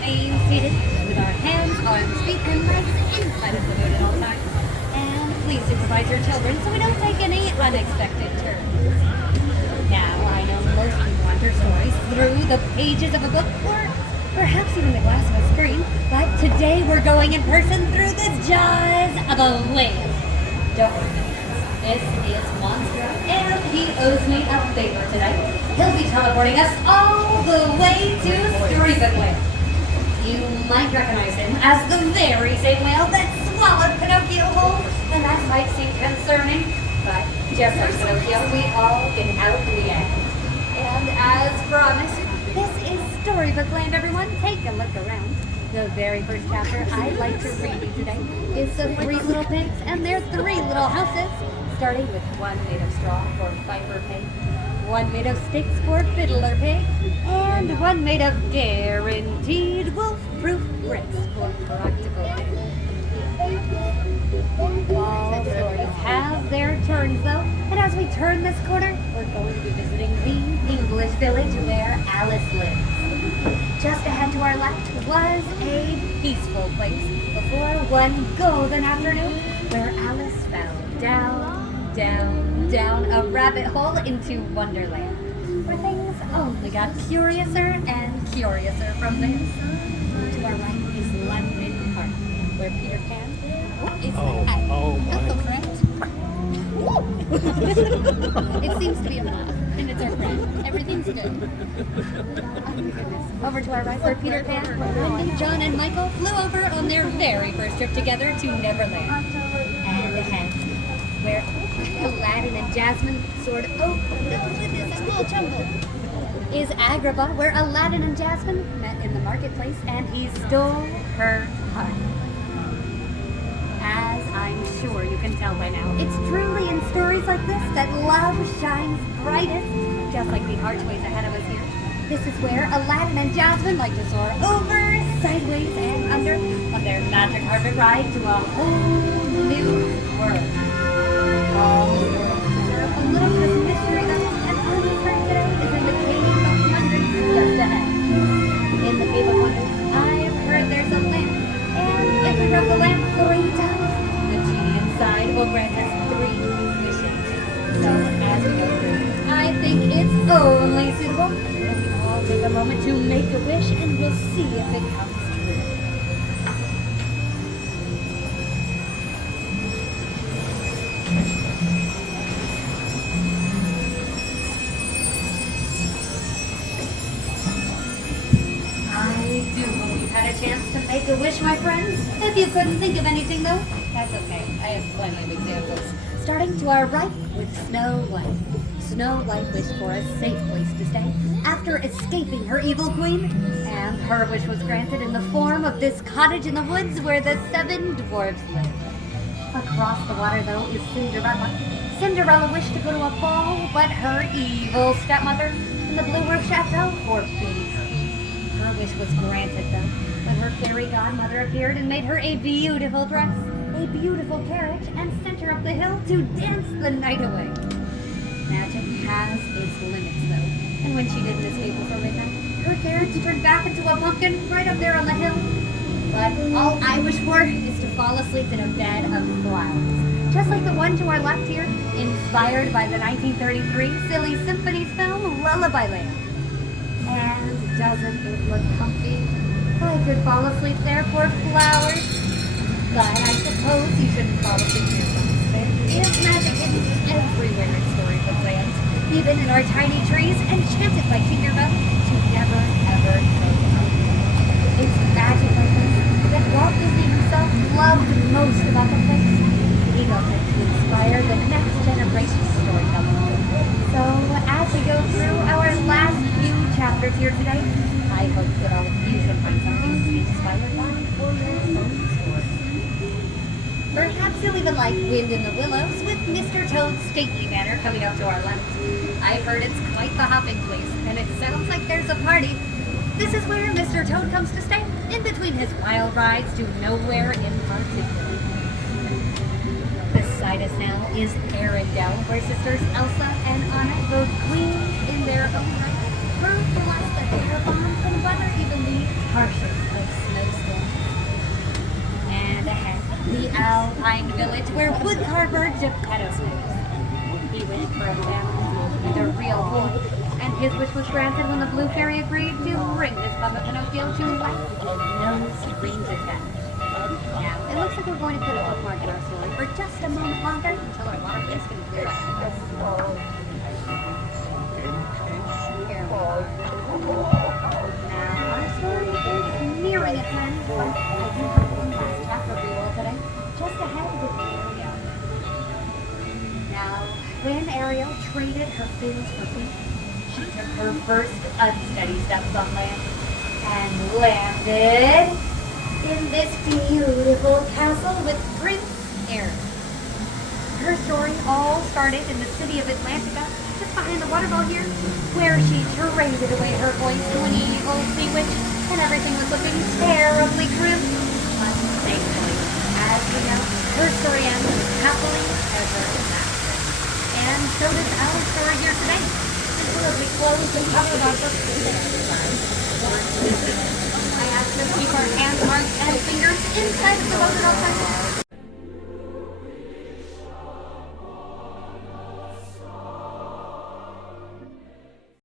remain seated with our hands, arms, feet, and legs inside of the boat at all times. And please supervise your children so we don't take any unexpected turns. Now, I know most people want their stories through the pages of a book or perhaps even the glass of a screen, but today we're going in person through the jaws of a whale. Don't worry, this is Monstro, and he owes me a favor today. He'll be teleporting us all the way to Storybook. You might recognize him as the very same whale that swallowed Pinocchio whole, and that might seem concerning, but just like Pinocchio, we all get out in the end. And as promised, this is Storybook Land, everyone. Take a look around. The very first chapter I'd like to read you today is the three little pigs and their three little houses, starting with one made of straw for Fifer Pig, one made of sticks for Fiddler Pig, and one made of guaranteed wolf-proof bricks for Practical Pig. All stories have their turns, though, and as we turn this corner, we're going to be visiting the English village where Alice lives. Just ahead to our left was a peaceful place before one golden afternoon where Alice fell down, down, down a rabbit hole into Wonderland, where things only got curiouser and curiouser from there. To our right is London Park, where Peter Pan is hello, friend. It seems to be a laugh, and it's our friend. Everything's good. Over to our right, where Peter Pan, Wendy, John, and Michael flew over on their very first trip together to Neverland. And ahead, where Aladdin and Jasmine soared. Oh no, goodness, a small jumble. Is Agrabah, where Aladdin and Jasmine met in the marketplace, and he stole her heart. As I'm sure you can tell by now, it's truly in stories like this that love shines brightest, just like the archways ahead of us here. This is where Aladdin and Jasmine like to soar over, sideways, and under on their magic carpet ride to a whole new world. All stories deserve a little bit of mystery, though, and our mystery today is in the Cave of Wonders just ahead. In the Cave of Wonders, I've heard there's a lamp, and if we rub the lamp 3 times, the genie inside will grant us 3 wishes. So as we go through, I think it's only suitable that we all take a moment to make a wish, and we'll see if it comes true. I do hope you've had a chance to make a wish, my friends. If you couldn't think of anything, though, that's okay. I have plenty of examples. Starting to our right with Snow White. Snow White wished for a safe place to stay after escaping her evil queen, and her wish was granted in the form of this cottage in the woods where the 7 dwarves live. Across the water, though, is Cinderella. Cinderella wished to go to a ball, but her evil stepmother in the Blue Roof Chateau forbade her. Her wish was granted, though, when her fairy godmother appeared and made her a beautiful dress, a beautiful carriage, and sent her up the hill to dance the night away. Magic has its limits, though, and when she didn't escape before midnight, her carriage turned back into a pumpkin right up there on the hill. But all I wish for is to fall asleep in a bed of flowers, just like the one to our left here, inspired by the 1933 Silly Symphonies film Lullaby Land. And doesn't it look comfy? I could fall asleep there for flowers. But I suppose you shouldn't fall asleep here. There is magic hidden everywhere in Storybook Land, even in our tiny trees, enchanted by Tinkerbell to never, ever go out. It's magic like this that Walt Disney himself loved most about the place. He loved it to inspire the next generation of storytellers. So as we go through our last few chapters here today, I hope that all of you can find something to be inspired by for your own story. Perhaps you'll even like Wind in the Willows with Mr. Toad's stately manner coming up to our left. I've heard it's quite the hopping place, and it sounds like there's a party. This is where Mr. Toad comes to stay, in between his wild rides to nowhere in particular. Beside us now is Arendelle, where sisters Elsa and Anna, both queens in their own right, prove to us that their bonds can weather even the harshest pine village where woodcarver Geppetto lives. He wished for a family with a real boy, and his wish was granted when the Blue Fairy agreed to bring his puppet Pinocchio to life in no strings attached. Now, it looks like we're going to put a bookmark in our story for just a moment longer until our watermarks can clear up. Here we are. Now, our story is nearing its end, but I do have one last chapter for you all today, just ahead with Ariel. Now, when Ariel traded her fins for feet, she took her first unsteady steps on land and landed in this beautiful castle with Prince Eric. Her story all started in the city of Atlantica, just behind the waterfall here, where she traded away her voice to an evil sea witch, and everything was looking terribly grim. But thankfully, as we know, her story ends happily ever after. And so does our story here today. Until as we close the cover of our book today, I ask us to keep our hands, arms, and fingers inside of the boat at all times.